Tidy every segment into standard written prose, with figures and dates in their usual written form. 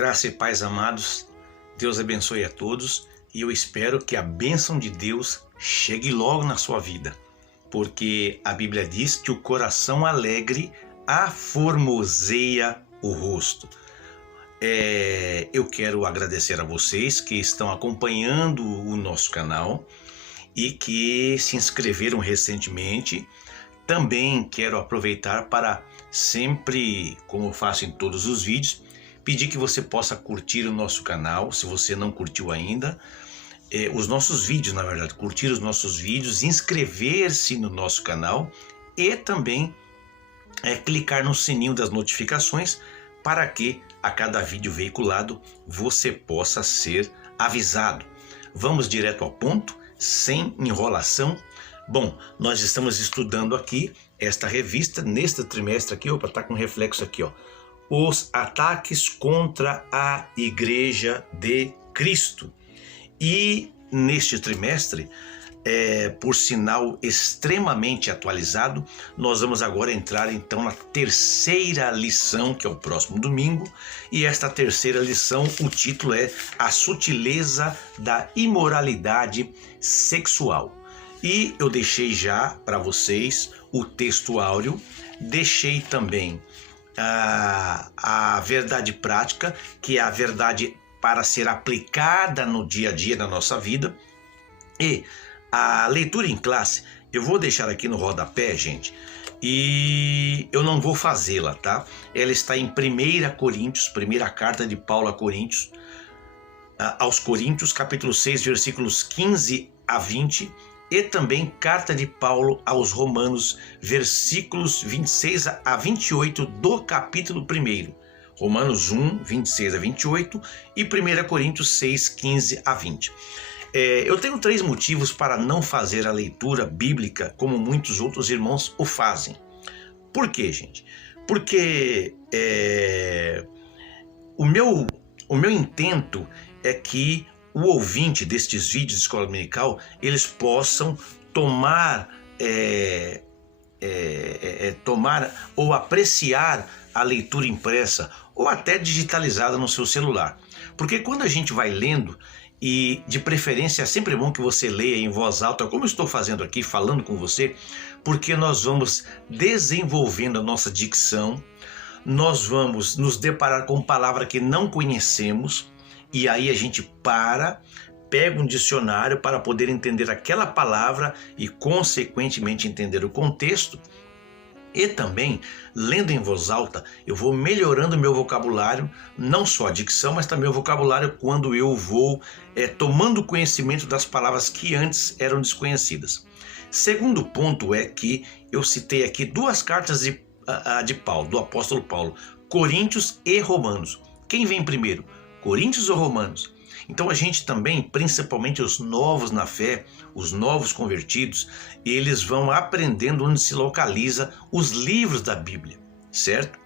Graça e paz, amados. Deus abençoe a todos e eu espero que a bênção de Deus chegue logo na sua vida, porque a Bíblia diz que o coração alegre aformoseia o rosto. Eu quero agradecer a vocês que estão acompanhando o nosso canal e que se inscreveram recentemente. Também quero aproveitar para sempre, como eu faço em todos os vídeos, pedir que você possa curtir o nosso canal, se você não curtiu ainda, os nossos vídeos, na verdade, curtir os nossos vídeos, inscrever-se no nosso canal e também clicar no sininho das notificações para que a cada vídeo veiculado você possa ser avisado. Vamos direto ao ponto, sem enrolação. Bom, nós estamos estudando aqui esta revista, neste trimestre aqui, tá com reflexo aqui, ó. Os ataques contra a Igreja de Cristo. E neste trimestre, por sinal extremamente atualizado, nós vamos agora entrar então na terceira lição, que é o próximo domingo. E esta terceira lição, o título é A Sutileza da Imoralidade Sexual. E eu deixei já para vocês o texto áureo, deixei também a verdade prática, que é a verdade para ser aplicada no dia a dia da nossa vida. E a leitura em classe, eu vou deixar aqui no rodapé, gente, e eu não vou fazê-la, tá? Ela está em 1 Coríntios, primeira carta de Paulo aos Coríntios, capítulo 6, versículos 15 a 20, e também carta de Paulo aos Romanos, versículos 26 a 28 do capítulo 1. Romanos 1, 26 a 28 e 1 Coríntios 6, 15 a 20. Eu tenho 3 motivos para não fazer a leitura bíblica como muitos outros irmãos o fazem. Por quê, gente? Porque o meu intento é que o ouvinte destes vídeos de escola dominical, eles possam tomar ou apreciar a leitura impressa ou até digitalizada no seu celular. Porque quando a gente vai lendo, e de preferência é sempre bom que você leia em voz alta, como eu estou fazendo aqui, falando com você, porque nós vamos desenvolvendo a nossa dicção, nós vamos nos deparar com palavra que não conhecemos, e aí a gente pega um dicionário para poder entender aquela palavra e, consequentemente, entender o contexto. E também, lendo em voz alta, eu vou melhorando o meu vocabulário, não só a dicção, mas também o vocabulário quando eu vou tomando conhecimento das palavras que antes eram desconhecidas. Segundo ponto é que eu citei aqui 2 cartas de Paulo, do apóstolo Paulo, Coríntios e Romanos. Quem vem primeiro? Coríntios ou Romanos? Então a gente também, principalmente os novos na fé, os novos convertidos, eles vão aprendendo onde se localiza os livros da Bíblia, certo?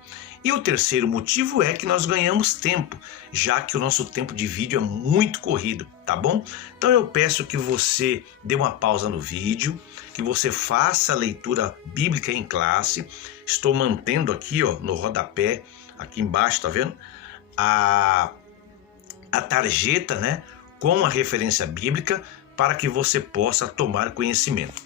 E o terceiro motivo é que nós ganhamos tempo, já que o nosso tempo de vídeo é muito corrido, tá bom? Então eu peço que você dê uma pausa no vídeo, que você faça a leitura bíblica em classe. Estou mantendo aqui, ó, no rodapé, aqui embaixo, tá vendo? A tarjeta, né, com a referência bíblica para que você possa tomar conhecimento.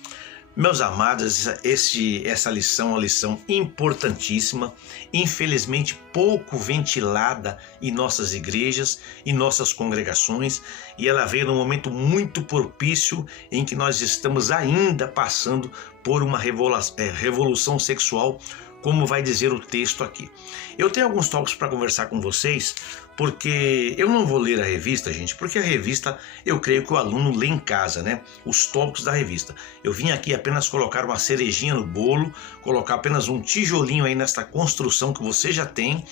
Meus amados, essa lição é uma lição importantíssima, infelizmente pouco ventilada em nossas igrejas, em nossas congregações, e ela veio num momento muito propício em que nós estamos ainda passando por uma revolução sexual, como vai dizer o texto aqui. Eu tenho alguns tópicos para conversar com vocês, porque eu não vou ler a revista, gente, porque a revista eu creio que o aluno lê em casa, né? Os tópicos da revista. Eu vim aqui apenas colocar uma cerejinha no bolo, colocar apenas um tijolinho aí nesta construção que você já tem,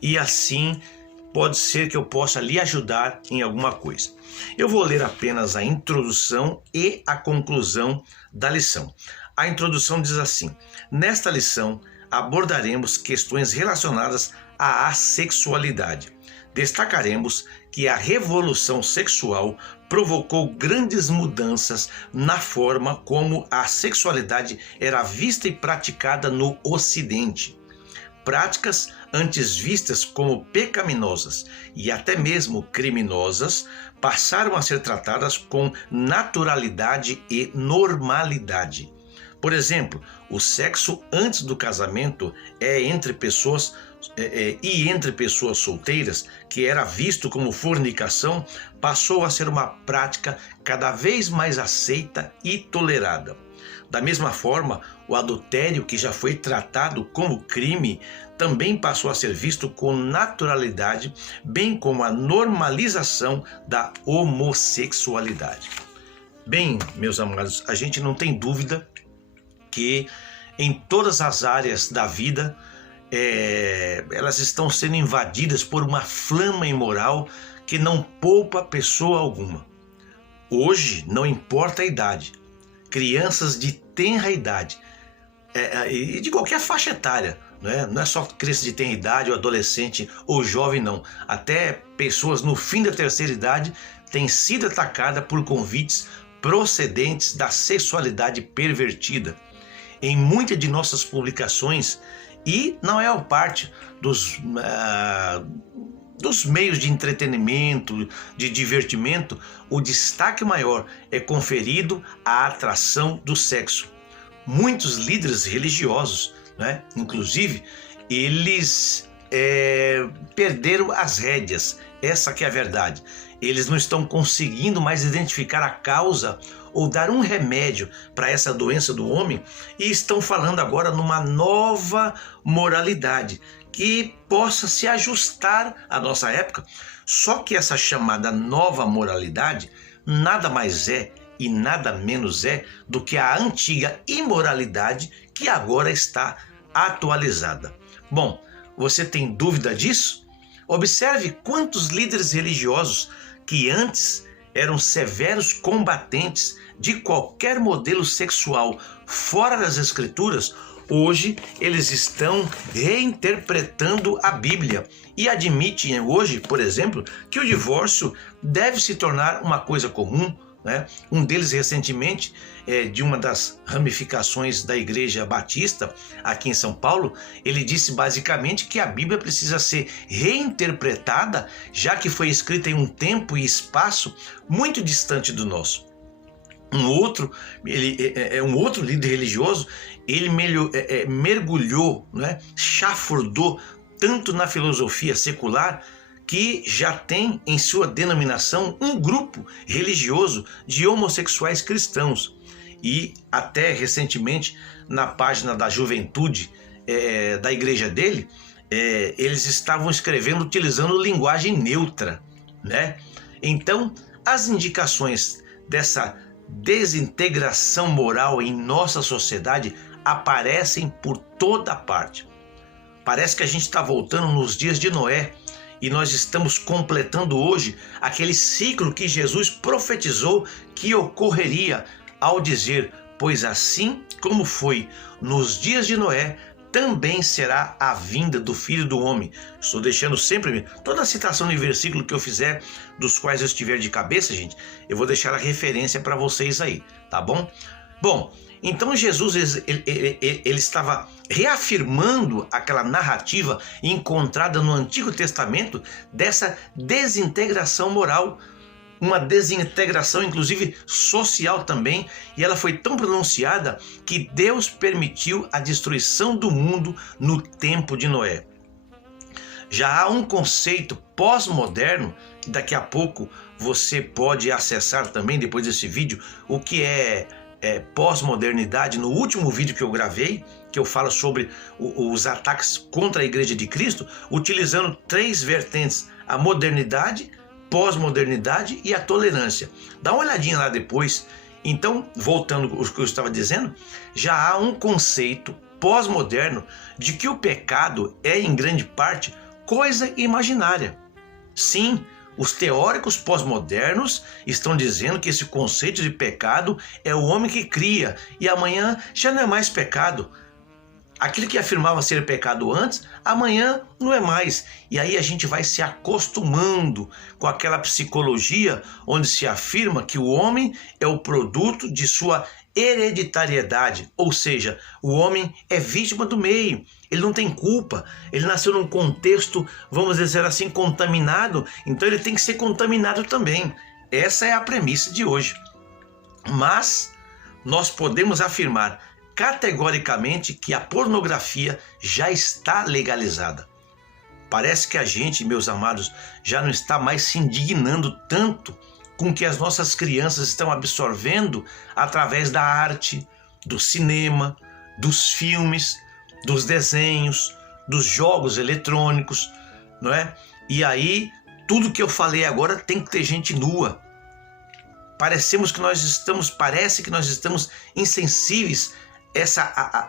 e assim pode ser que eu possa lhe ajudar em alguma coisa. Eu vou ler apenas a introdução e a conclusão da lição. A introdução diz assim: nesta lição abordaremos questões relacionadas à assexualidade. Destacaremos que a revolução sexual provocou grandes mudanças na forma como a sexualidade era vista e praticada no Ocidente. Práticas antes vistas como pecaminosas e até mesmo criminosas, passaram a ser tratadas com naturalidade e normalidade. Por exemplo, o sexo antes do casamento entre pessoas solteiras, que era visto como fornicação, passou a ser uma prática cada vez mais aceita e tolerada. Da mesma forma, o adultério, que já foi tratado como crime, também passou a ser visto com naturalidade, bem como a normalização da homossexualidade. Bem, meus amados, a gente não tem dúvida que em todas as áreas da vida, elas estão sendo invadidas por uma flama imoral que não poupa pessoa alguma. Hoje, não importa a idade, crianças de tenra idade e de qualquer faixa etária, não é só criança de tenra idade ou adolescente ou jovem, não. Até pessoas no fim da terceira idade têm sido atacadas por convites procedentes da sexualidade pervertida. Em muitas de nossas publicações, e na maior parte dos meios de entretenimento, de divertimento, o destaque maior é conferido à atração do sexo. Muitos líderes religiosos, inclusive, eles perderam as rédeas. Essa que é a verdade. Eles não estão conseguindo mais identificar a causa ou dar um remédio para essa doença do homem, e estão falando agora numa nova moralidade que possa se ajustar à nossa época. Só que essa chamada nova moralidade nada mais é e nada menos é do que a antiga imoralidade que agora está atualizada. Bom, você tem dúvida disso? Observe quantos líderes religiosos que antes eram severos combatentes de qualquer modelo sexual fora das Escrituras, hoje eles estão reinterpretando a Bíblia e admitem hoje, por exemplo, que o divórcio deve se tornar uma coisa comum. Um deles recentemente, de uma das ramificações da Igreja Batista aqui em São Paulo, ele disse basicamente que a Bíblia precisa ser reinterpretada, já que foi escrita em um tempo e espaço muito distante do nosso. Um outro líder religioso, ele mergulhou, chafurdou tanto na filosofia secular, que já tem em sua denominação um grupo religioso de homossexuais cristãos. E até recentemente, na página da juventude da igreja dele, eles estavam escrevendo utilizando linguagem neutra. Então, as indicações dessa desintegração moral em nossa sociedade aparecem por toda parte. Parece que a gente está voltando nos dias de Noé, e nós estamos completando hoje aquele ciclo que Jesus profetizou que ocorreria ao dizer: pois assim como foi nos dias de Noé, também será a vinda do Filho do Homem. Estou deixando sempre toda a citação de versículo que eu fizer, dos quais eu estiver de cabeça, gente, eu vou deixar a referência para vocês aí, tá bom? Bom, então Jesus ele estava reafirmando aquela narrativa encontrada no Antigo Testamento dessa desintegração moral, uma desintegração inclusive social também, e ela foi tão pronunciada que Deus permitiu a destruição do mundo no tempo de Noé. Já há um conceito pós-moderno, daqui a pouco você pode acessar também depois desse vídeo, o que é pós-modernidade, no último vídeo que eu gravei, que eu falo sobre os ataques contra a Igreja de Cristo, utilizando 3 vertentes: a modernidade, pós-modernidade e a tolerância. Dá uma olhadinha lá depois. Então, voltando ao que eu estava dizendo, já há um conceito pós-moderno de que o pecado é, em grande parte, coisa imaginária. Sim, os teóricos pós-modernos estão dizendo que esse conceito de pecado é o homem que cria, e amanhã já não é mais pecado. Aquilo que afirmava ser pecado antes, amanhã não é mais. E aí a gente vai se acostumando com aquela psicologia onde se afirma que o homem é o produto de sua hereditariedade, ou seja, o homem é vítima do meio, ele não tem culpa, ele nasceu num contexto, vamos dizer assim, contaminado, então ele tem que ser contaminado também. Essa é a premissa de hoje. Mas nós podemos afirmar categoricamente que a pornografia já está legalizada. Parece que a gente, meus amados, já não está mais se indignando tanto com o que as nossas crianças estão absorvendo através da arte, do cinema, dos filmes, dos desenhos, dos jogos eletrônicos, não é? E aí, tudo que eu falei agora tem que ter gente nua. Parece que nós estamos insensíveis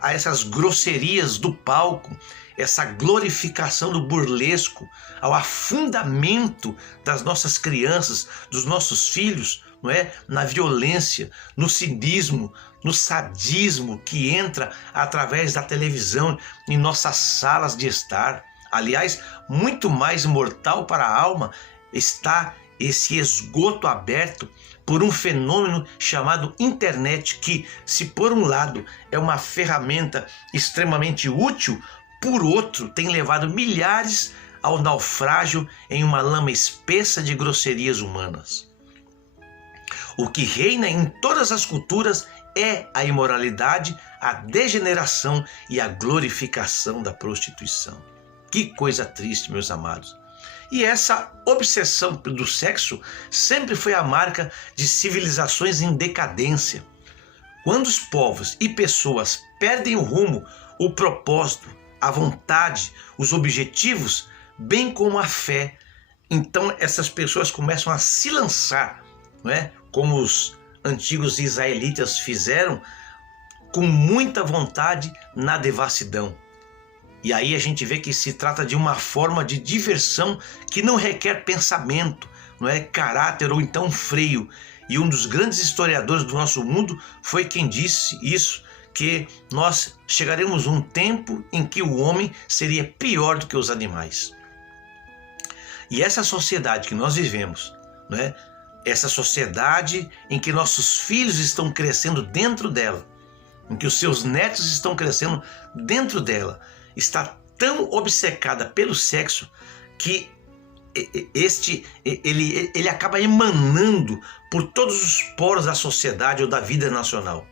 a essas grosserias do palco, essa glorificação do burlesco, ao afundamento das nossas crianças, dos nossos filhos, não é? Na violência, no cinismo, no sadismo que entra através da televisão em nossas salas de estar. Aliás, muito mais mortal para a alma está esse esgoto aberto por um fenômeno chamado internet, que, se por um lado é uma ferramenta extremamente útil, por outro tem levado milhares ao naufrágio em uma lama espessa de grosserias humanas. O que reina em todas as culturas é a imoralidade, a degeneração e a glorificação da prostituição. Que coisa triste, meus amados. E essa obsessão do sexo sempre foi a marca de civilizações em decadência. Quando os povos e pessoas perdem o rumo, o propósito, a vontade, os objetivos, bem como a fé, então essas pessoas começam a se lançar, não é? Como os antigos israelitas fizeram, com muita vontade na devassidão. E aí a gente vê que se trata de uma forma de diversão que não requer pensamento, não é caráter ou então freio. E um dos grandes historiadores do nosso mundo foi quem disse isso, que nós chegaremos a um tempo em que o homem seria pior do que os animais. E essa sociedade que nós vivemos, não é? Essa sociedade em que nossos filhos estão crescendo dentro dela, em que os seus netos estão crescendo dentro dela, está tão obcecada pelo sexo que ele acaba emanando por todos os poros da sociedade ou da vida nacional.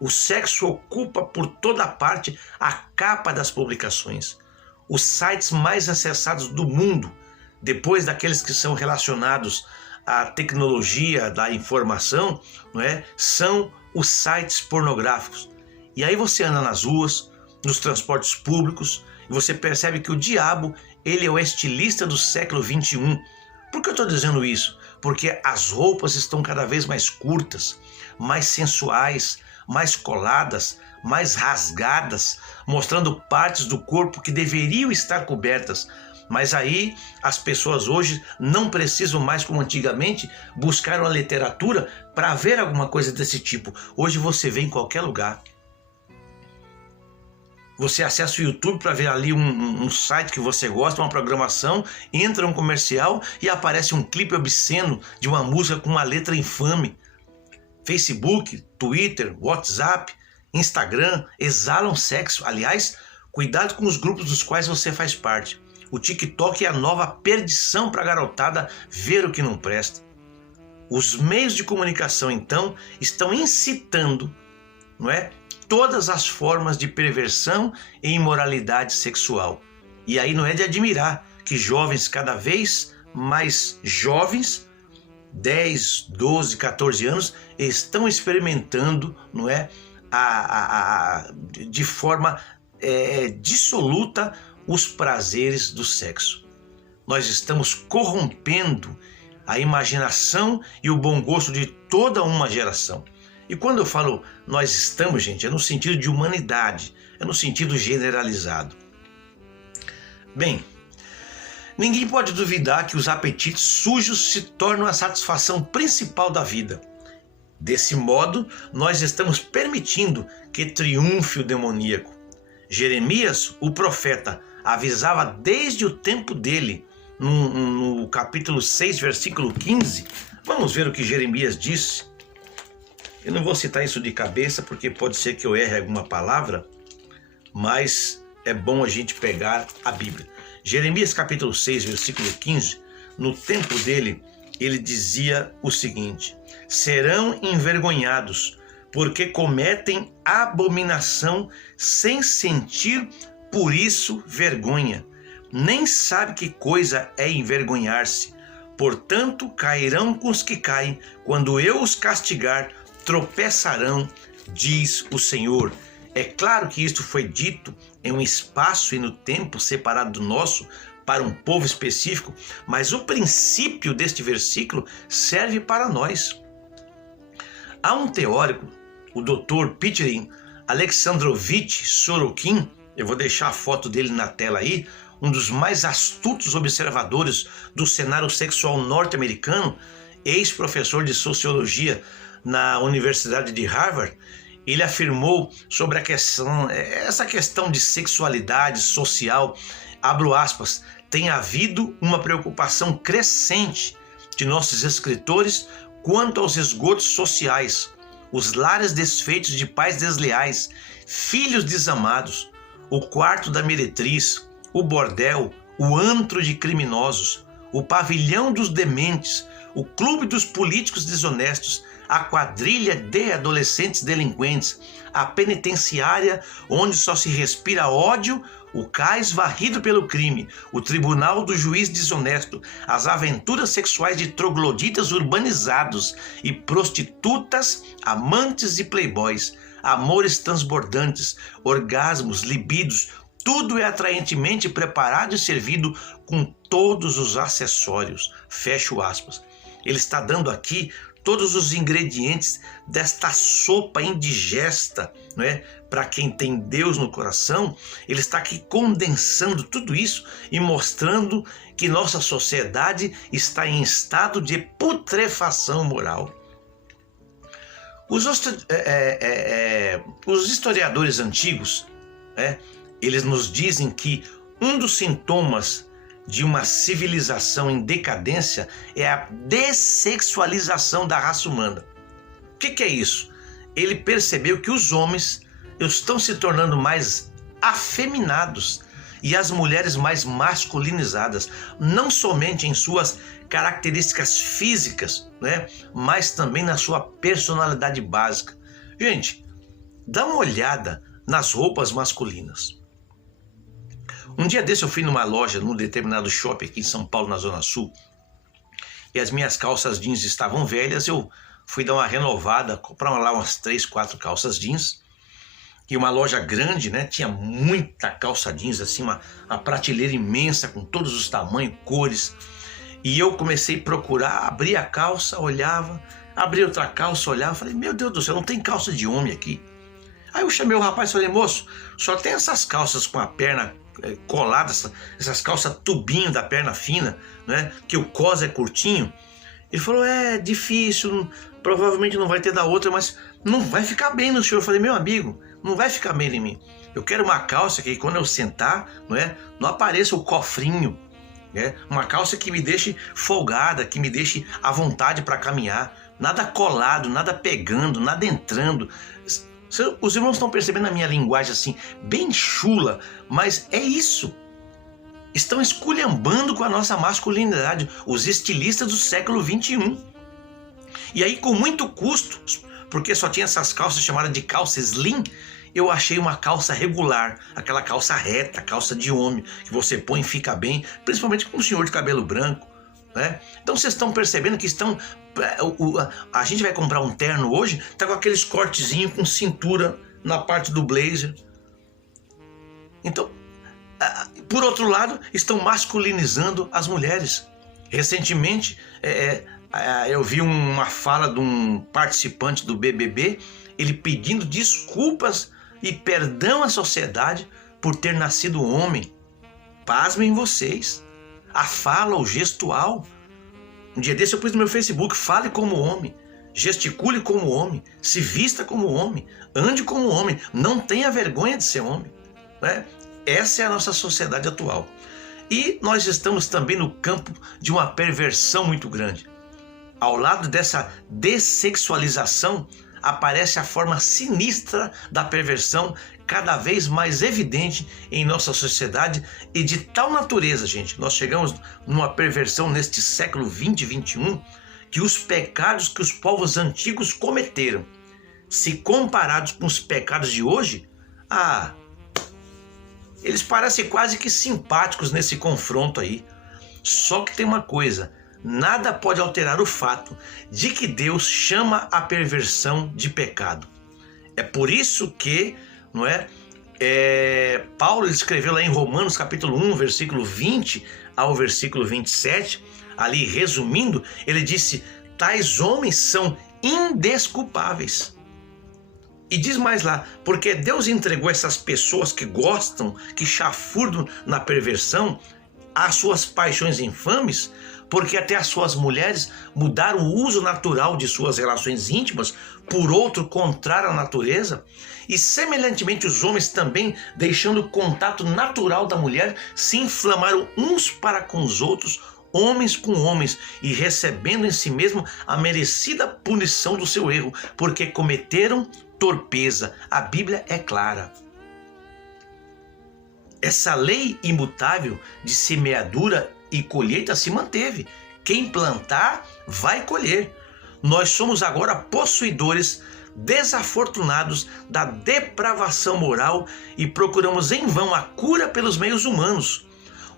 O sexo ocupa por toda parte a capa das publicações. Os sites mais acessados do mundo, depois daqueles que são relacionados à tecnologia da informação, não é? São os sites pornográficos. E aí você anda nas ruas, nos transportes públicos, e você percebe que o diabo, ele é o estilista do século XXI. Por que eu estou dizendo isso? Porque as roupas estão cada vez mais curtas, mais sensuais, mais coladas, mais rasgadas, mostrando partes do corpo que deveriam estar cobertas. Mas aí as pessoas hoje não precisam mais, como antigamente, buscar uma literatura para ver alguma coisa desse tipo. Hoje você vê em qualquer lugar. Você acessa o YouTube para ver ali um site que você gosta, uma programação, entra um comercial e aparece um clipe obsceno de uma música com uma letra infame. Facebook, Twitter, WhatsApp, Instagram exalam sexo. Aliás, cuidado com os grupos dos quais você faz parte. O TikTok é a nova perdição para a garotada ver o que não presta. Os meios de comunicação, então, estão incitando, não é? Todas as formas de perversão e imoralidade sexual. E aí não é de admirar que jovens cada vez mais jovens, 10, 12, 14 anos, estão experimentando, não é, de forma dissoluta os prazeres do sexo. Nós estamos corrompendo a imaginação e o bom gosto de toda uma geração. E quando eu falo nós estamos, gente, é no sentido de humanidade, é no sentido generalizado. Bem, ninguém pode duvidar que os apetites sujos se tornam a satisfação principal da vida. Desse modo, nós estamos permitindo que triunfe o demoníaco. Jeremias, o profeta, avisava desde o tempo dele, no capítulo 6, versículo 15. Vamos ver o que Jeremias disse. Eu não vou citar isso de cabeça porque pode ser que eu erre alguma palavra, mas é bom a gente pegar a Bíblia. Jeremias capítulo 6, versículo 15, no tempo dele, ele dizia o seguinte: serão envergonhados, porque cometem abominação sem sentir por isso vergonha. Nem sabe que coisa é envergonhar-se. Portanto, cairão com os que caem. Quando eu os castigar, tropeçarão, diz o Senhor. É claro que isto foi dito em um espaço e no tempo separado do nosso, para um povo específico, mas o princípio deste versículo serve para nós. Há um teórico, o Dr. Peter Alexandrovich Sorokin, eu vou deixar a foto dele na tela aí, um dos mais astutos observadores do cenário sexual norte-americano, ex-professor de sociologia na Universidade de Harvard. Ele afirmou sobre essa questão de sexualidade social, abro aspas, tem havido uma preocupação crescente de nossos escritores quanto aos esgotos sociais, os lares desfeitos de pais desleais, filhos desamados, o quarto da meretriz, o bordel, o antro de criminosos, o pavilhão dos dementes, o clube dos políticos desonestos, a quadrilha de adolescentes delinquentes, a penitenciária onde só se respira ódio, o cais varrido pelo crime, o tribunal do juiz desonesto, as aventuras sexuais de trogloditas urbanizados e prostitutas, amantes e playboys, amores transbordantes, orgasmos, libidos, tudo é atraentemente preparado e servido com todos os acessórios. Fecho aspas. Ele está dando aqui todos os ingredientes desta sopa indigesta, não é? Para quem tem Deus no coração, ele está aqui condensando tudo isso e mostrando que nossa sociedade está em estado de putrefação moral. Os historiadores antigos, eles nos dizem que um dos sintomas de uma civilização em decadência é a dessexualização da raça humana. O que é isso? Ele percebeu que os homens estão se tornando mais afeminados e as mulheres mais masculinizadas, não somente em suas características físicas, mas também na sua personalidade básica. Gente, dá uma olhada nas roupas masculinas. Um dia desse eu fui numa loja, num determinado shopping aqui em São Paulo, na Zona Sul, e as minhas calças jeans estavam velhas. Eu fui dar uma renovada, comprar lá umas 3, 4 calças jeans, e uma loja grande, tinha muita calça jeans, assim, uma prateleira imensa com todos os tamanhos, cores, e eu comecei a procurar, abri a calça, olhava, abri outra calça, olhava, falei, meu Deus do céu, não tem calça de homem aqui. Aí eu chamei o rapaz e falei, moço, só tem essas calças com a perna colada, essas calças tubinho da perna fina, que o cós é curtinho. Ele falou, é difícil, provavelmente não vai ter da outra, mas não vai ficar bem no senhor. Eu falei, meu amigo, não vai ficar bem em mim. Eu quero uma calça que quando eu sentar, não apareça o cofrinho, uma calça que me deixe folgada, que me deixe à vontade para caminhar, nada colado, nada pegando, nada entrando. Os irmãos estão percebendo a minha linguagem assim, bem chula, mas é isso. Estão esculhambando com a nossa masculinidade, os estilistas do século XXI. E aí, com muito custo, porque só tinha essas calças chamadas de calça slim, eu achei uma calça regular, aquela calça reta, calça de homem, que você põe e fica bem, principalmente com o senhor de cabelo branco. Então vocês estão percebendo que a gente vai comprar um terno hoje, tá com aqueles cortezinhos com cintura na parte do blazer. Então, por outro lado, estão masculinizando as mulheres. Recentemente, eu vi uma fala de um participante do BBB, ele pedindo desculpas e perdão à sociedade por ter nascido homem. Pasmem vocês. A fala, o gestual. Um dia desse eu pus no meu Facebook, fale como homem, gesticule como homem, se vista como homem, ande como homem, não tenha vergonha de ser homem. Essa é a nossa sociedade atual. E nós estamos também no campo de uma perversão muito grande. Ao lado dessa dessexualização, aparece a forma sinistra da perversão cada vez mais evidente em nossa sociedade e de tal natureza, gente. Nós chegamos numa perversão neste século 20 e 21 que os pecados que os povos antigos cometeram, se comparados com os pecados de hoje, eles parecem quase que simpáticos nesse confronto aí. Só que tem uma coisa, nada pode alterar o fato de que Deus chama a perversão de pecado. É por isso que, Paulo escreveu lá em Romanos capítulo 1, versículo 20 ao versículo 27, ali resumindo, ele disse: tais homens são indesculpáveis. E diz mais lá, porque Deus entregou essas pessoas que gostam, que chafurdam na perversão, às suas paixões infames, porque até as suas mulheres mudaram o uso natural de suas relações íntimas por outro contrário à natureza, e semelhantemente os homens também, deixando o contato natural da mulher, se inflamaram uns para com os outros, homens com homens, e recebendo em si mesmo a merecida punição do seu erro, porque cometeram torpeza. A Bíblia é clara. Essa lei imutável de semeadura e colheita se manteve. Quem plantar vai colher. Nós somos agora possuidores desafortunados da depravação moral e procuramos em vão a cura pelos meios humanos.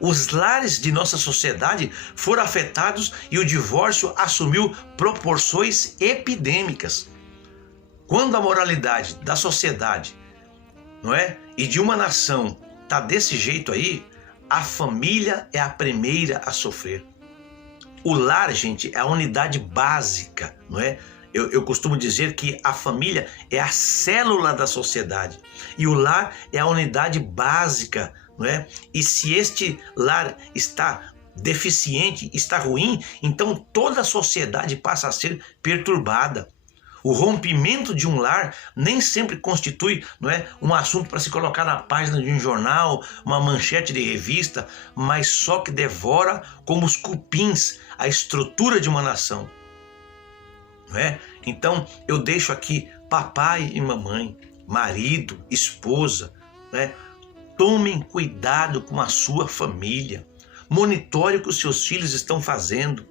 Os lares de nossa sociedade foram afetados e o divórcio assumiu proporções epidêmicas. Quando a moralidade da sociedade, e de uma nação está desse jeito aí, a família é a primeira a sofrer. O lar, gente, é a unidade básica, Eu costumo dizer que a família é a célula da sociedade e o lar é a unidade básica, E se este lar está deficiente, está ruim, então toda a sociedade passa a ser perturbada. O rompimento de um lar nem sempre constitui um assunto para se colocar na página de um jornal, uma manchete de revista, mas só que devora como os cupins a estrutura de uma nação. Então eu deixo aqui papai e mamãe, marido, esposa, tomem cuidado com a sua família, monitore o que os seus filhos estão fazendo,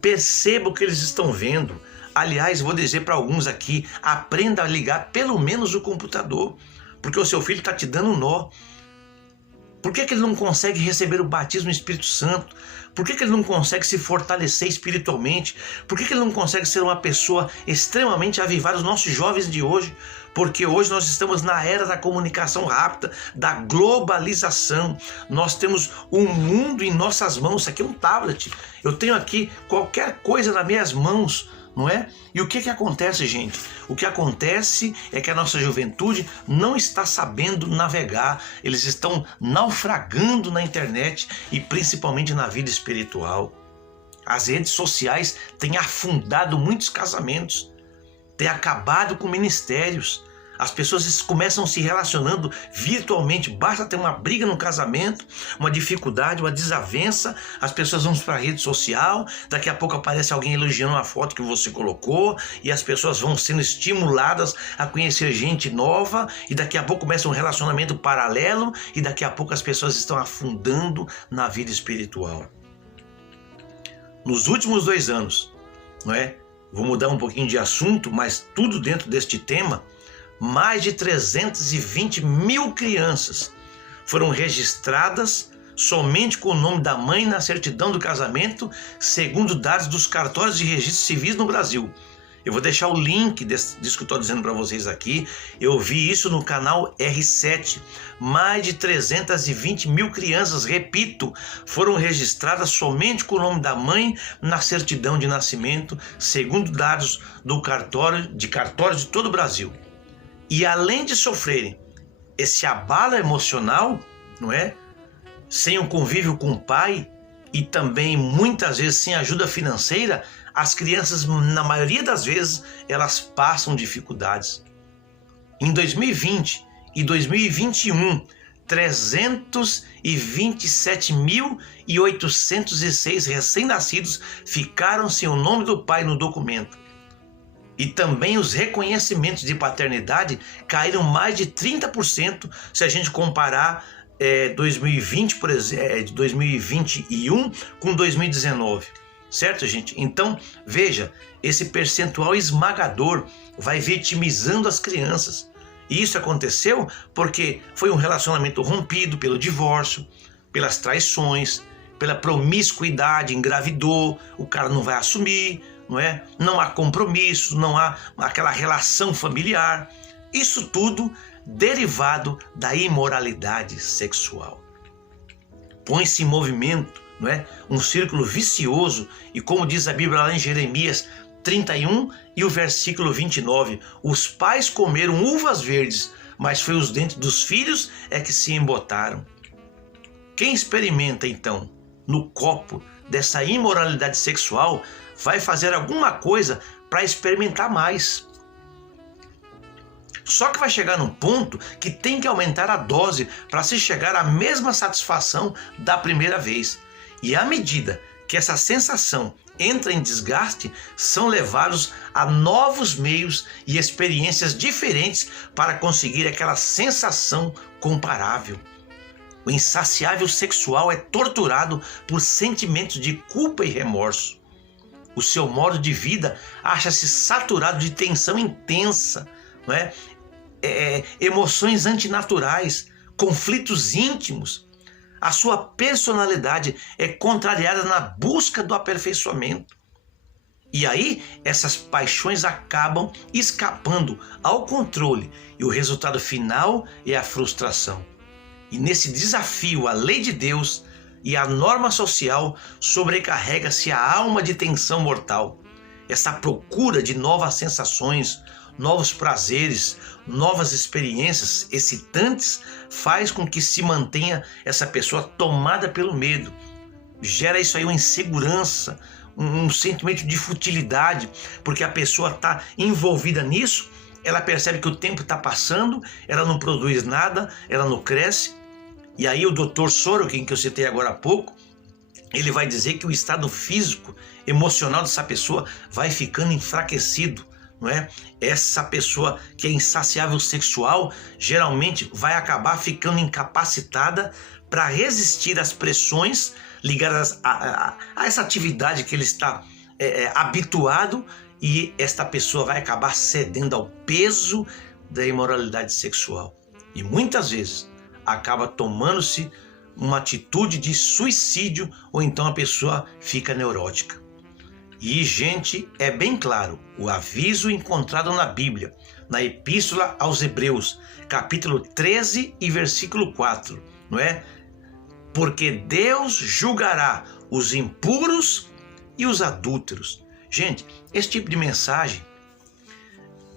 perceba o que eles estão vendo. Aliás, vou dizer para alguns aqui, aprenda a ligar pelo menos o computador, porque o seu filho está te dando um nó. Por que ele não consegue receber o batismo no Espírito Santo? Por que ele não consegue se fortalecer espiritualmente? Por que ele não consegue ser uma pessoa extremamente avivada? Os nossos jovens de hoje, porque hoje nós estamos na era da comunicação rápida, da globalização. Nós temos um mundo em nossas mãos. Isso aqui é um tablet. Eu tenho aqui qualquer coisa nas minhas mãos. E o que acontece, gente? O que acontece é que a nossa juventude não está sabendo navegar. Eles estão naufragando na internet e principalmente na vida espiritual. As redes sociais têm afundado muitos casamentos, têm acabado com ministérios. As pessoas começam se relacionando virtualmente, basta ter uma briga no casamento, uma dificuldade, uma desavença, as pessoas vão para a rede social, daqui a pouco aparece alguém elogiando uma foto que você colocou e as pessoas vão sendo estimuladas a conhecer gente nova e daqui a pouco começa um relacionamento paralelo e daqui a pouco as pessoas estão afundando na vida espiritual. Nos últimos 2 anos, vou mudar um pouquinho de assunto, mas tudo dentro deste tema, mais de 320 mil crianças foram registradas somente com o nome da mãe na certidão do casamento, segundo dados dos cartórios de registros civis no Brasil. Eu vou deixar o link disso que eu estou dizendo para vocês aqui. Eu vi isso no canal R7. Mais de 320 mil crianças, repito, foram registradas somente com o nome da mãe na certidão de nascimento, segundo dados do cartórios de todo o Brasil. E além de sofrerem esse abalo emocional, sem o convívio com o pai e também muitas vezes sem ajuda financeira, as crianças, na maioria das vezes, elas passam dificuldades. Em 2020 e 2021, 327.806 recém-nascidos ficaram sem o nome do pai no documento. E também os reconhecimentos de paternidade caíram mais de 30% se a gente comparar 2020, por exemplo, 2021 com 2019. Certo, gente? Então, veja, esse percentual esmagador vai vitimizando as crianças. E isso aconteceu porque foi um relacionamento rompido pelo divórcio, pelas traições, pela promiscuidade, engravidou, o cara não vai assumir, não é? Não há compromisso, não há aquela relação familiar. Isso tudo derivado da imoralidade sexual. Põe-se em movimento, não é? Um círculo vicioso, e como diz a Bíblia lá em Jeremias 31 e o versículo 29, os pais comeram uvas verdes, mas foi os dentes dos filhos é que se embotaram. Quem experimenta então no copo dessa imoralidade sexual vai fazer alguma coisa para experimentar mais. Só que vai chegar num ponto que tem que aumentar a dose para se chegar à mesma satisfação da primeira vez. E à medida que essa sensação entra em desgaste, são levados a novos meios e experiências diferentes para conseguir aquela sensação comparável. O insaciável sexual é torturado por sentimentos de culpa e remorso. O seu modo de vida acha-se saturado de tensão intensa, não é? Emoções antinaturais, conflitos íntimos. A sua personalidade é contrariada na busca do aperfeiçoamento. E aí, essas paixões acabam escapando ao controle e o resultado final é a frustração. E nesse desafio, a lei de Deus e a norma social sobrecarrega-se a alma de tensão mortal. Essa procura de novas sensações, novos prazeres, novas experiências excitantes faz com que se mantenha essa pessoa tomada pelo medo. Gera isso aí uma insegurança, um sentimento de futilidade, porque a pessoa está envolvida nisso, ela percebe que o tempo está passando, ela não produz nada, ela não cresce. E aí o Dr. Sorokin, que eu citei agora há pouco, ele vai dizer que o estado físico, emocional dessa pessoa vai ficando enfraquecido. Não é? Essa pessoa que é insaciável sexual geralmente vai acabar ficando incapacitada para resistir às pressões ligadas a essa atividade que ele está habituado, e esta pessoa vai acabar cedendo ao peso da imoralidade sexual. E muitas vezes acaba tomando-se uma atitude de suicídio, ou então a pessoa fica neurótica. E, gente, é bem claro o aviso encontrado na Bíblia, na Epístola aos Hebreus, capítulo 13 e versículo 4, não é? Porque Deus julgará os impuros e os adúlteros. Gente, esse tipo de mensagem,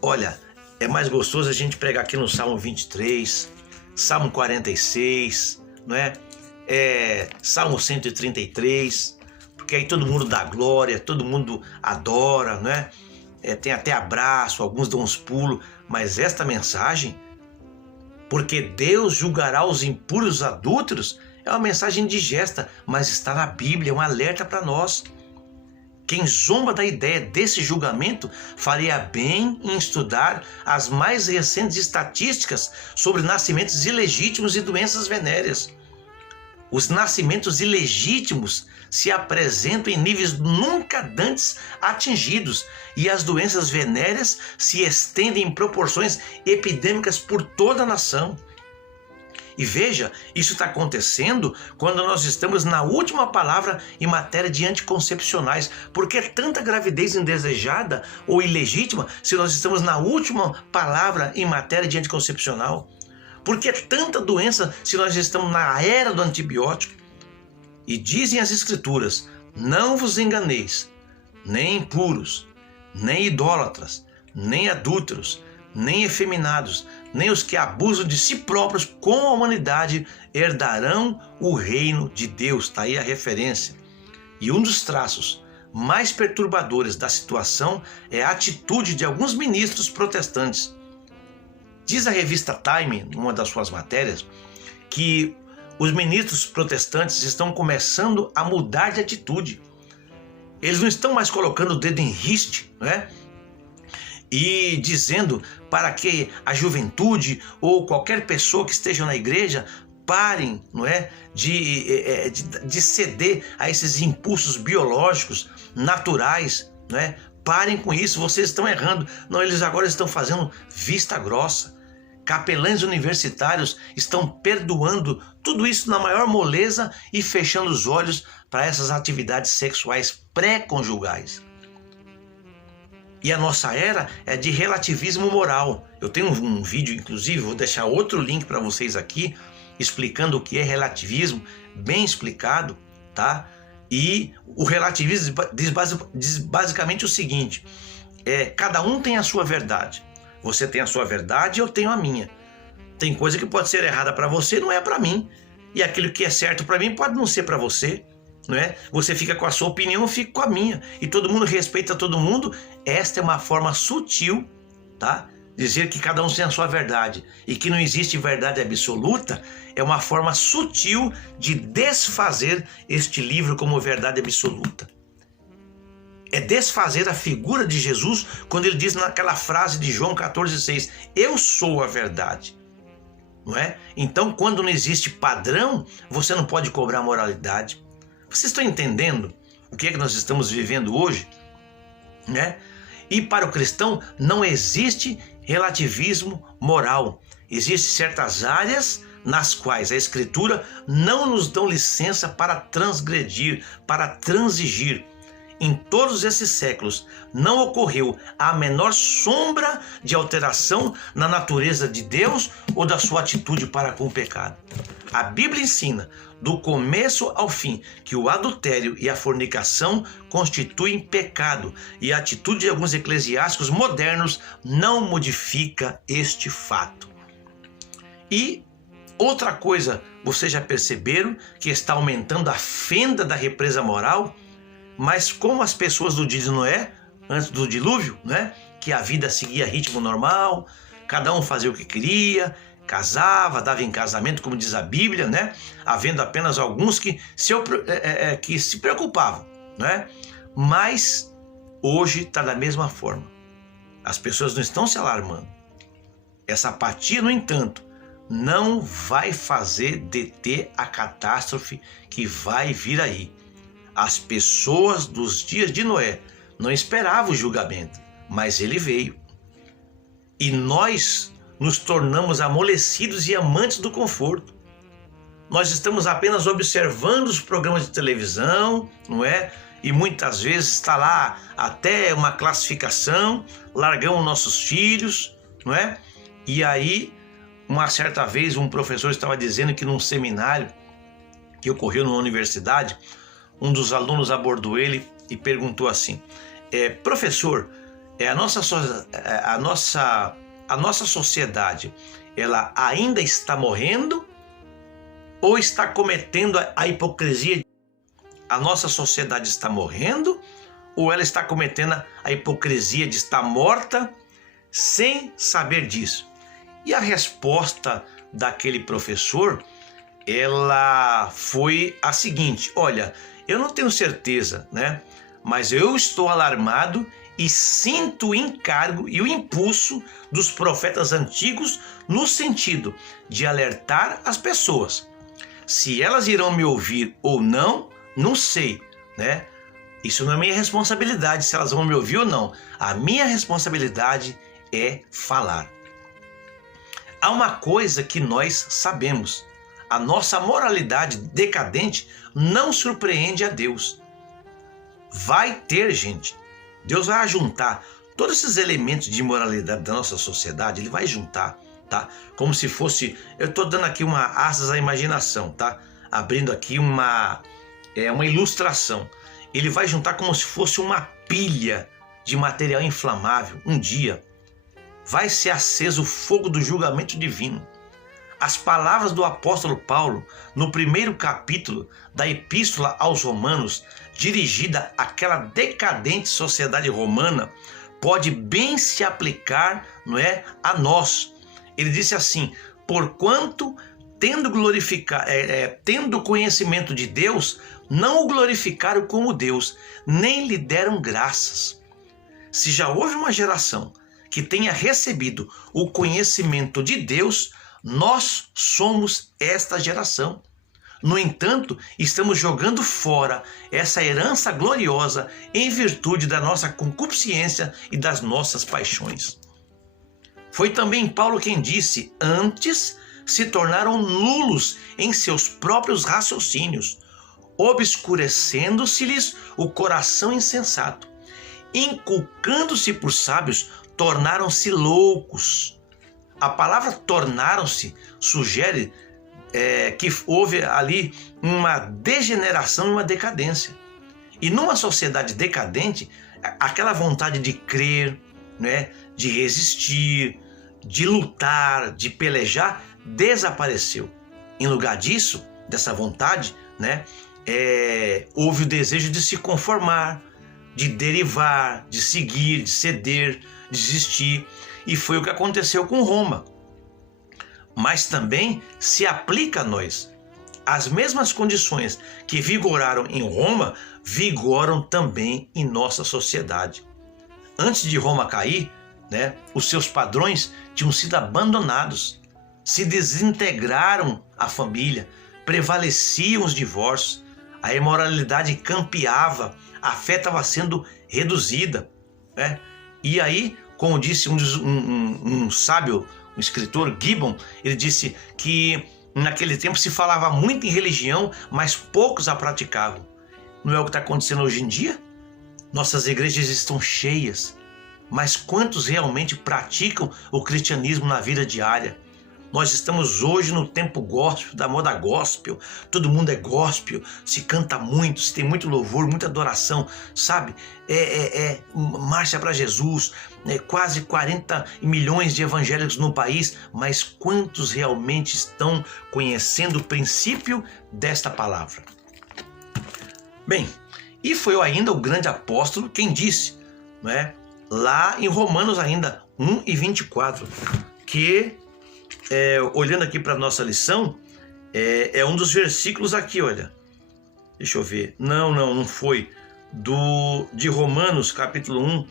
olha, é mais gostoso a gente pregar aqui no Salmo 23, Salmo 46, não é? Salmo 133, porque aí todo mundo dá glória, todo mundo adora, não é? Tem até abraço, alguns dão uns pulos, mas esta mensagem, porque Deus julgará os impuros e os adúlteros, é uma mensagem indigesta, mas está na Bíblia, é um alerta para nós. Quem zomba da ideia desse julgamento faria bem em estudar as mais recentes estatísticas sobre nascimentos ilegítimos e doenças venéreas. Os nascimentos ilegítimos se apresentam em níveis nunca antes atingidos e as doenças venéreas se estendem em proporções epidêmicas por toda a nação. E veja, isso está acontecendo quando nós estamos na última palavra em matéria de anticoncepcionais. Por que tanta gravidez indesejada ou ilegítima se nós estamos na última palavra em matéria de anticoncepcional? Por que tanta doença se nós estamos na era do antibiótico? E dizem as Escrituras, não vos enganeis, nem impuros, nem idólatras, nem adúlteros, nem efeminados, nem os que abusam de si próprios com a humanidade herdarão o reino de Deus. Está aí a referência. E um dos traços mais perturbadores da situação é a atitude de alguns ministros protestantes. Diz a revista Time, numa das suas matérias, que os ministros protestantes estão começando a mudar de atitude. Eles não estão mais colocando o dedo em riste, não é? e dizendo para que a juventude ou qualquer pessoa que esteja na igreja parem, não é, de ceder a esses impulsos biológicos naturais, não é? Parem com isso, vocês estão errando. Não, eles agora estão fazendo vista grossa. Capelães universitários estão perdoando tudo isso na maior moleza e fechando os olhos para essas atividades sexuais pré-conjugais. E a nossa era é de relativismo moral. Eu tenho um vídeo, inclusive, vou deixar outro link para vocês aqui, explicando o que é relativismo, bem explicado, tá? E o relativismo diz basicamente o seguinte: cada um tem a sua verdade. Você tem a sua verdade, eu tenho a minha. Tem coisa que pode ser errada para você, não é para mim. E aquilo que é certo para mim pode não ser para você, não é? Você fica com a sua opinião, eu fico com a minha. E todo mundo respeita todo mundo. Esta é uma forma sutil, tá? Dizer que cada um tem a sua verdade e que não existe verdade absoluta é uma forma sutil de desfazer este livro como verdade absoluta. É desfazer a figura de Jesus quando ele diz naquela frase de João 14,6, eu sou a verdade. Não é? Então, quando não existe padrão, você não pode cobrar moralidade. Vocês estão entendendo o que é que nós estamos vivendo hoje? Né? E para o cristão não existe relativismo moral. Existem certas áreas nas quais a Escritura não nos dão licença para transgredir, para transigir. Em todos esses séculos não ocorreu a menor sombra de alteração na natureza de Deus ou da sua atitude para com o pecado. A Bíblia ensina, do começo ao fim, que o adultério e a fornicação constituem pecado, e a atitude de alguns eclesiásticos modernos não modifica este fato. E outra coisa, vocês já perceberam que está aumentando a fenda da represa moral? Mas como as pessoas do dia de Noé, antes do dilúvio, né, que a vida seguia ritmo normal, cada um fazia o que queria, casava, dava em casamento, como diz a Bíblia, né, havendo apenas alguns que se preocupavam, né? Mas hoje está da mesma forma. As pessoas não estão se alarmando. Essa apatia, no entanto, não vai fazer deter a catástrofe que vai vir aí. As pessoas dos dias de Noé não esperavam o julgamento, mas ele veio. E nós nos tornamos amolecidos e amantes do conforto. Nós estamos apenas observando os programas de televisão, não é? E muitas vezes está lá até uma classificação, largamos nossos filhos, não é? E aí, uma certa vez, um professor estava dizendo que num seminário que ocorreu numa universidade, um dos alunos abordou ele e perguntou assim: professor, a nossa sociedade, ela ainda está morrendo ou está cometendo a hipocrisia? A nossa sociedade está morrendo ou ela está cometendo a hipocrisia de estar morta sem saber disso? E a resposta daquele professor, ela foi a seguinte: olha, eu não tenho certeza, né? Mas eu estou alarmado e sinto o encargo e o impulso dos profetas antigos no sentido de alertar as pessoas. Se elas irão me ouvir ou não, não sei, né? Isso não é minha responsabilidade, se elas vão me ouvir ou não. A minha responsabilidade é falar. Há uma coisa que nós sabemos: a nossa moralidade decadente não surpreende a Deus. Vai ter, gente. Deus vai juntar todos esses elementos de imoralidade da nossa sociedade, ele vai juntar, tá? Como se fosse, eu estou dando aqui uma asas à imaginação, tá? Abrindo aqui uma ilustração. Ele vai juntar como se fosse uma pilha de material inflamável. Um dia vai ser aceso o fogo do julgamento divino. As palavras do apóstolo Paulo, no primeiro capítulo da Epístola aos Romanos, dirigida àquela decadente sociedade romana, pode bem se aplicar, não é, a nós. Ele disse assim: porquanto, tendo conhecimento de Deus, não o glorificaram como Deus, nem lhe deram graças. Se já houve uma geração que tenha recebido o conhecimento de Deus, nós somos esta geração. No entanto, estamos jogando fora essa herança gloriosa em virtude da nossa concupiscência e das nossas paixões. Foi também Paulo quem disse: antes se tornaram nulos em seus próprios raciocínios, obscurecendo-se-lhes o coração insensato. Inculcando-se por sábios, tornaram-se loucos. A palavra tornaram-se sugere que houve ali uma degeneração e uma decadência. E numa sociedade decadente, aquela vontade de crer, né, de resistir, de lutar, de pelejar, desapareceu. Em lugar disso, dessa vontade, né, houve o desejo de se conformar, de derivar, de seguir, de ceder, de desistir. E foi o que aconteceu com Roma. Mas também se aplica a nós. As mesmas condições que vigoraram em Roma, vigoram também em nossa sociedade. Antes de Roma cair, né, os seus padrões tinham sido abandonados, se desintegraram a família, prevaleciam os divórcios, a imoralidade campeava, a fé estava sendo reduzida, né? E aí, como disse um sábio, um escritor, Gibbon, ele disse que naquele tempo se falava muito em religião, mas poucos a praticavam. Não é o que está acontecendo hoje em dia? Nossas igrejas estão cheias, mas quantos realmente praticam o cristianismo na vida diária? Nós estamos hoje no tempo gospel, da moda gospel, todo mundo é gospel, se canta muito, se tem muito louvor, muita adoração, sabe? Marcha para Jesus, quase 40 milhões de evangélicos no país, mas quantos realmente estão conhecendo o princípio desta palavra? Bem, e foi ainda o grande apóstolo quem disse, não é? Lá em Romanos ainda 1:24, que olhando aqui para a nossa lição, é um dos versículos aqui, olha. Deixa eu ver. Não foi. De Romanos, capítulo 1,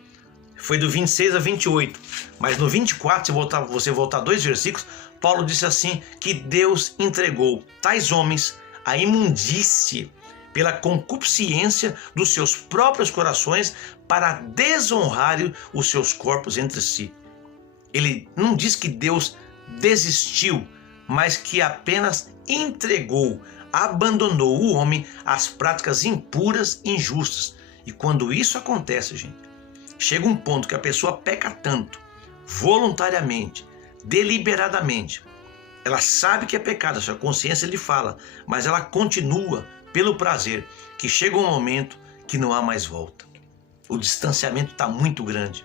foi do 26 a 28. Mas no 24, se você voltar 2 versículos, Paulo disse assim, que Deus entregou tais homens à imundície pela concupiscência dos seus próprios corações para desonrarem os seus corpos entre si. Ele não diz que Deus desistiu, mas que apenas entregou, abandonou o homem às práticas impuras e injustas. E quando isso acontece, gente, chega um ponto que a pessoa peca tanto, voluntariamente, deliberadamente, ela sabe que é pecado, a sua consciência lhe fala, mas ela continua pelo prazer, que chega um momento que não há mais volta. O distanciamento está muito grande.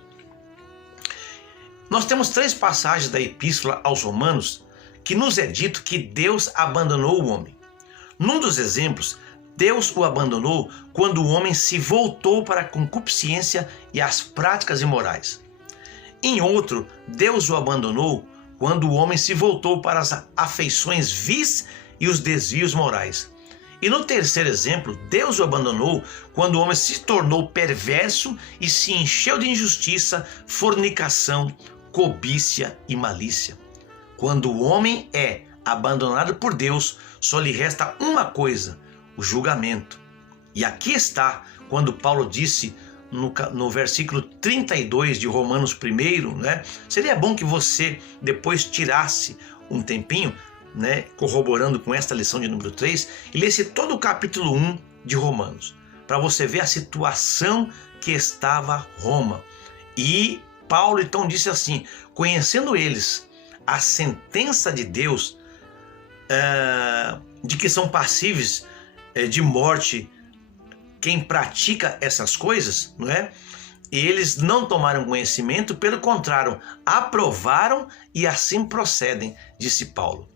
Nós temos 3 passagens da Epístola aos Romanos que nos é dito que Deus abandonou o homem. Num dos exemplos, Deus o abandonou quando o homem se voltou para a concupiscência e as práticas imorais. Em outro, Deus o abandonou quando o homem se voltou para as afeições vis e os desvios morais. E no terceiro exemplo, Deus o abandonou quando o homem se tornou perverso e se encheu de injustiça, fornicação, cobiça e malícia. Quando o homem é abandonado por Deus, só lhe resta uma coisa, o julgamento. E aqui está quando Paulo disse no versículo 32 de Romanos 1, né? Seria bom que você depois tirasse um tempinho, né, corroborando com esta lição de número 3, e lesse todo o capítulo 1 de Romanos, para você ver a situação que estava Roma. E Paulo então disse assim, conhecendo eles a sentença de Deus, de que são passíveis de morte quem pratica essas coisas, não é? E eles não tomaram conhecimento, pelo contrário, aprovaram e assim procedem, disse Paulo.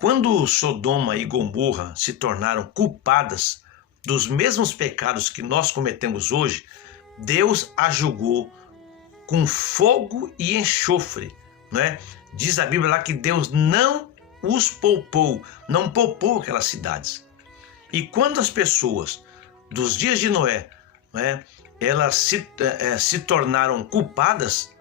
Quando Sodoma e Gomorra se tornaram culpadas dos mesmos pecados que nós cometemos hoje, Deus a julgou com fogo e enxofre, né? Diz a Bíblia lá que Deus não os poupou, não poupou aquelas cidades. E quando as pessoas dos dias de Noé, né, elas se tornaram culpadas,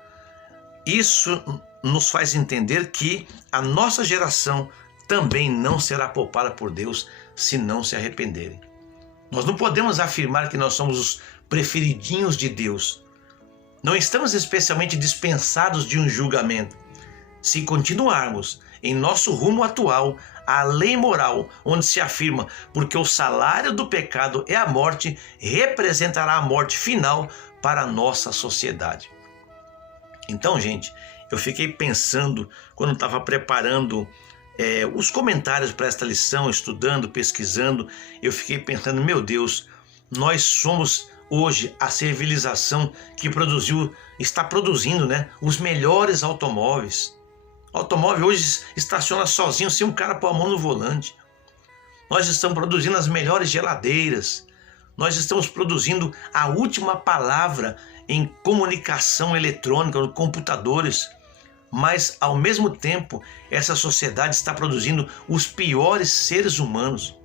isso nos faz entender que a nossa geração também não será poupada por Deus se não se arrependerem. Nós não podemos afirmar que nós somos os preferidinhos de Deus. Não estamos especialmente dispensados de um julgamento. Se continuarmos em nosso rumo atual, a lei moral, onde se afirma porque o salário do pecado é a morte, representará a morte final para a nossa sociedade. Então, gente, eu fiquei pensando quando estava preparando os comentários para esta lição, estudando, pesquisando, eu fiquei pensando, meu Deus, nós somos hoje a civilização que está produzindo, né, os melhores automóveis. O automóvel hoje estaciona sozinho, sem um cara pôr a mão no volante. Nós estamos produzindo as melhores geladeiras. Nós estamos produzindo a última palavra em comunicação eletrônica, computadores. Mas, ao mesmo tempo, essa sociedade está produzindo os piores seres humanos.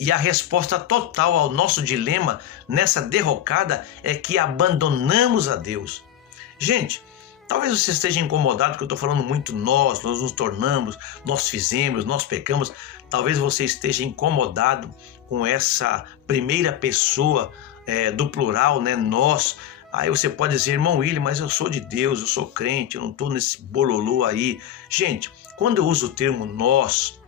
E a resposta total ao nosso dilema nessa derrocada é que abandonamos a Deus. Gente, talvez você esteja incomodado que eu estou falando muito nós nos tornamos, nós fizemos, nós pecamos. Talvez você esteja incomodado com essa primeira pessoa do plural, né? Nós. Aí você pode dizer, irmão William, mas eu sou de Deus, eu sou crente, eu não estou nesse bololô aí. Gente, quando eu uso o termo nós,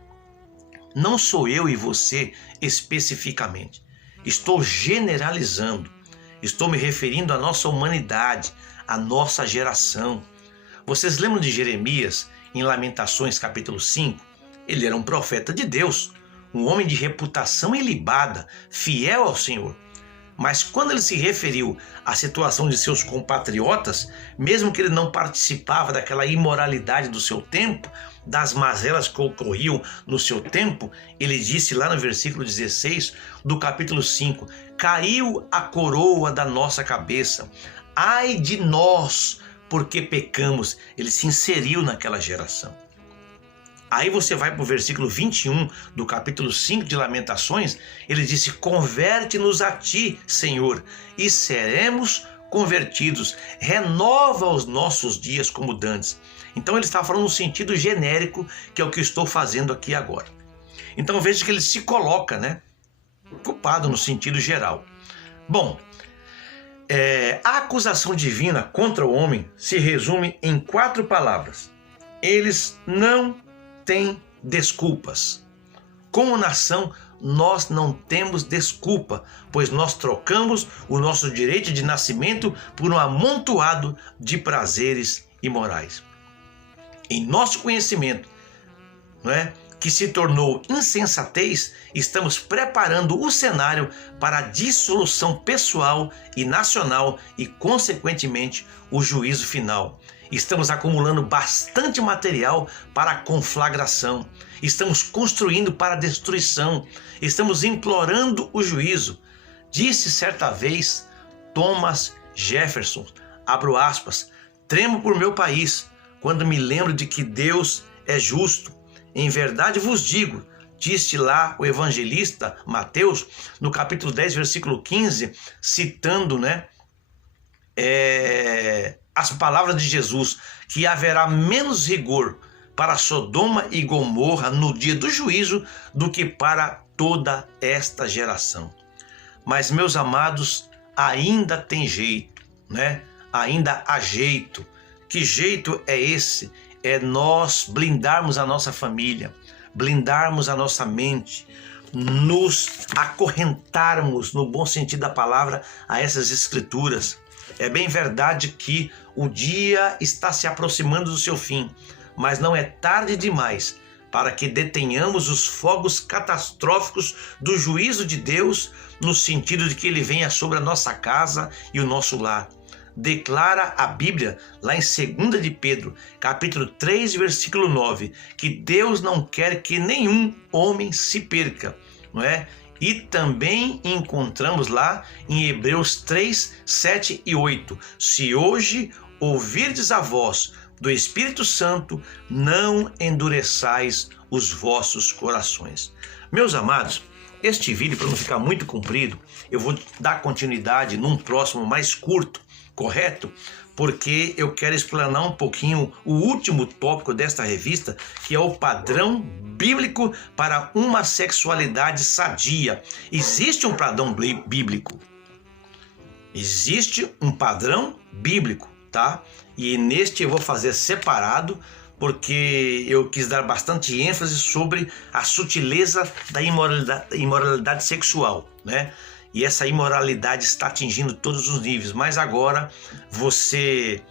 não sou eu e você especificamente. Estou generalizando, estou me referindo à nossa humanidade, à nossa geração. Vocês lembram de Jeremias em Lamentações capítulo 5? Ele era um profeta de Deus, um homem de reputação ilibada, fiel ao Senhor. Mas quando ele se referiu à situação de seus compatriotas, mesmo que ele não participava daquela imoralidade do seu tempo, das mazelas que ocorriam no seu tempo, ele disse lá no versículo 16 do capítulo 5, caiu a coroa da nossa cabeça, ai de nós, porque pecamos. Ele se inseriu naquela geração. Aí você vai para o versículo 21 do capítulo 5 de Lamentações, ele disse, converte-nos a ti, Senhor, e seremos convertidos, renova os nossos dias como dantes. Então ele está falando no sentido genérico, que é o que eu estou fazendo aqui agora. Então veja que ele se coloca, né, culpado no sentido geral. Bom, a acusação divina contra o homem se resume em 4 palavras. Eles não têm desculpas. Como nação, nós não temos desculpa, pois nós trocamos o nosso direito de nascimento por um amontoado de prazeres imorais. Em nosso conhecimento, que se tornou insensatez, estamos preparando o cenário para a dissolução pessoal e nacional e, consequentemente, o juízo final. Estamos acumulando bastante material para a conflagração. Estamos construindo para a destruição. Estamos implorando o juízo. Disse certa vez Thomas Jefferson, abro aspas, tremo por meu país quando me lembro de que Deus é justo. Em verdade vos digo, disse lá o evangelista Mateus, no capítulo 10, versículo 15, citando, as palavras de Jesus, que haverá menos rigor para Sodoma e Gomorra no dia do juízo do que para toda esta geração. Mas, meus amados, ainda tem jeito, Ainda há jeito. Que jeito é esse? É nós blindarmos a nossa família, blindarmos a nossa mente, nos acorrentarmos, no bom sentido da palavra, a essas escrituras. É bem verdade que o dia está se aproximando do seu fim, mas não é tarde demais para que detenhamos os fogos catastróficos do juízo de Deus, no sentido de que ele venha sobre a nossa casa e o nosso lar. Declara a Bíblia, lá em 2 de Pedro, capítulo 3, versículo 9, que Deus não quer que nenhum homem se perca, E também encontramos lá em Hebreus 3, 7 e 8. Se hoje ouvirdes a voz do Espírito Santo, não endureçais os vossos corações. Meus amados, Este vídeo, para não ficar muito comprido, eu vou dar continuidade num próximo mais curto, correto? Porque eu quero explanar um pouquinho o último tópico desta revista, que é o padrão bíblico para uma sexualidade sadia. Existe um padrão bíblico. Existe um padrão bíblico, tá? E neste eu vou fazer separado, porque eu quis dar bastante ênfase sobre a sutileza da imoralidade sexual, né? E essa imoralidade está atingindo todos os níveis. Mas agora você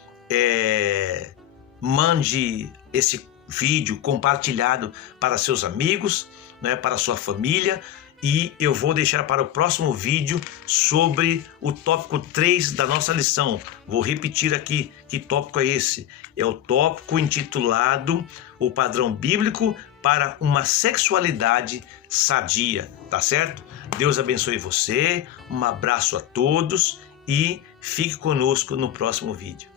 mande esse vídeo compartilhado para seus amigos, né, para sua família. E eu vou deixar para o próximo vídeo sobre o tópico 3 da nossa lição. Vou repetir aqui que tópico é esse. É o tópico intitulado O Padrão Bíblico para uma Sexualidade Sadia. Tá certo? Deus abençoe você, um abraço a todos e fique conosco no próximo vídeo.